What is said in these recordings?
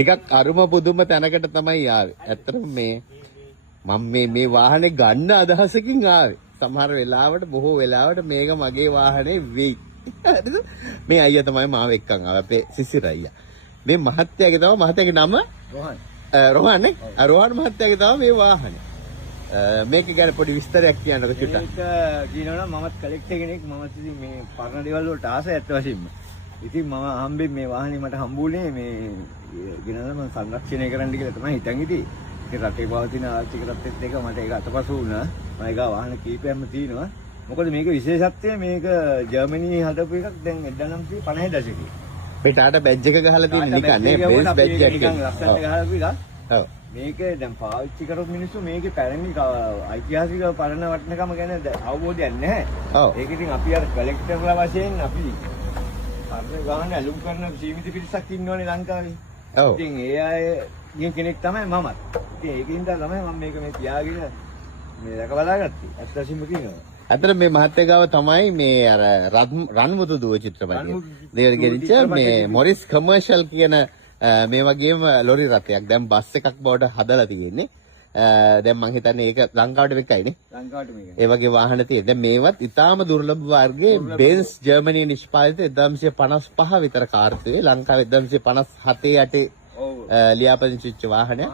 ටිකක් අරුම පුදුම තැනකට තමයි ආවේ. ඇත්තටම මම මේ වාහනේ ගන්න අදහසකින් ආවේ. සමහර වෙලාවට බොහෝ වෙලාවට මේක මගේ වාහනේ වෙයි. හරිද? මේ අයියා තමයි මාව එක්කන් ආවේ. අපේ සිසිර අයියා. මේ මහත්තයාගේ තමයි මහත්තයාගේ නම රෝහන්. රෝහන් නේ? රෝහන් මහත්තයාගේ තමයි මේ වාහනේ. මේක ගැන පොඩි විස්තරයක් කියන්නකෝ චුට්ටක්. මේක කියනවනම් මමත් කලෙක්ටර් කෙනෙක්. මම ඉතින් මේ පරණ දේවල් වලට ආසයි ඇත්ත වශයෙන්ම. ඉතින් මම හම්බෙන්නේ මේ වාහනේ මට හම්බුනේ මේ ගෙනල්ලා මම සංරක්ෂණය කරන්න කියලා තමයි හිතන් හිටියේ. ඒ රටේ පවතින ආර්ථික තත්ත්වෙත් එක මට ඒක අතපසු වුණා. මම ඒක වාහන කීපයක්ම තියෙනවා. මොකද මේක විශේෂත්වය මේක ජර්මනියේ හදපු එකක් දැන් 1950 දශකයේ. මේ ටාටා බැජ් එක ගහලා තියෙන නිකන් නේ බේස් බැජ් එකක්. නිකන් ලස්සනට ගහපු එකක්. ඔව්. මේක දැන් පාවිච්චි කරොත් මිනිස්සු මේකේ පැරණි ඓතිහාසික පරණ වටිනකම ගැන අවබෝධයක් නැහැ. ඔව්. ඒක ඉතින් අපි අර කලෙක්ටර්ලා වශයෙන් අපි අර ගාන ඇලුම් කරන සීමිත පිරිසක් ඉන්නවනේ ලංකාවේ. ඔව්. ඉතින් ඒ අය කෙනෙක් තමයි මමත්. ඉතින් ඒකින් තමයි මම මේක මේ තියාගෙන මේ රැක බලාගත්තේ. ඇත්ත වශයෙන්ම කියනවා. අතන මේ මහත්තයා ගාව තමයි මේ අර රන්මුතු දුව චිත්‍රපටය. දේවල් ගෙනිච්ච මේ මොරිස් කමර්ෂල් කියන මේ වගේම ලොරි රථයක් දැන් බස් එකක් බවට හදලා තියෙන්නේ. දැන් මම හිතන්නේ ඒක ලංකාවට වෙකයිනේ. ලංකාවට මේක. ඒ වගේ වාහන තියෙන. දැන් මේවත් ඉතාම දුර්ලභ වර්ගයේ බෙන්ස් ජර්මනියේ නිෂ්පාදිත 1955 විතර කාර්යයේ ලංකාවේ 1957 8 ලියාපදිංචි වෙච්ච වාහනයක්.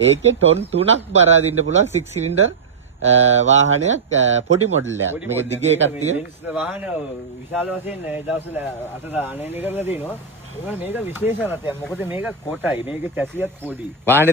ඒකේ ටොන් 3ක් බර අදින්න පුළුවන් 6 සිලින්ඩර් වාහනයක් පොඩි මොඩල් එකක්. මේක දිගේ එකක් තියෙන. බෙන්ස් වාහන විශාල වශයෙන් ඒ දවස්වල අතට ආනයනය කරලා තිනවා. ඒකනේ මේක විශේෂ රථයක්. මොකද මේක කොටයි. මේක චැසියක් පොඩි. වාහනේ